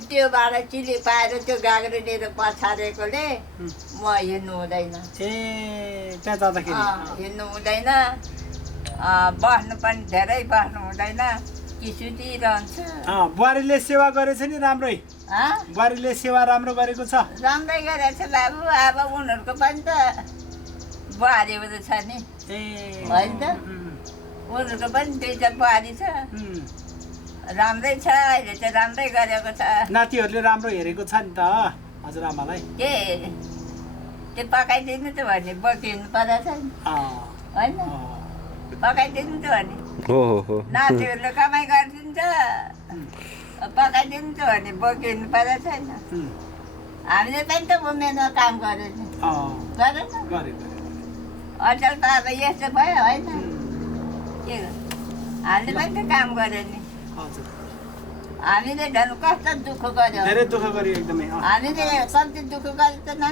त्यो भाडा चिली पाएर त्यो गाग्रो लिएर पछारेकोले म हिँड्नु हुँदैन त्यहाँ जाँदाखेरि हिँड्नु हुँदैन बस्नु पनि धेरै बस्नु हुँदैन किसुतिरहन्छ बुहारीले सेवा गरेछ नि राम्रै बुहारीले सेवा राम्रो गरेको छ राम्रै गरेछ बाबु अब उनीहरूको पनि त बुहारी छ नि होइन त उनीहरूको पनि दुईटा बुहारी छ राम्रै छ अहिले चाहिँ राम्रै गरेको छ नातिहरूले राम्रो हेरेको छ नि त हजुरआमालाई के त्यो पकाइदिनु त भने बोकिनु परेछ नि होइन पकाइदिनु त भने नातिहरूले कमाइ गरिदिन्छ पकाइदिनु त भने बोकिनु परेको छैन हामीले पनि त उमेरमा काम गर्यो नि गरेन अचल त अब यस्तो भयो होइन के हामीले पनि त काम गर्यो नि हामीले झन् कस्तो दुःख गर्यो धेरै दुःख गर्यो एकदमै हामीले कम्ती दुःख गर्यो त न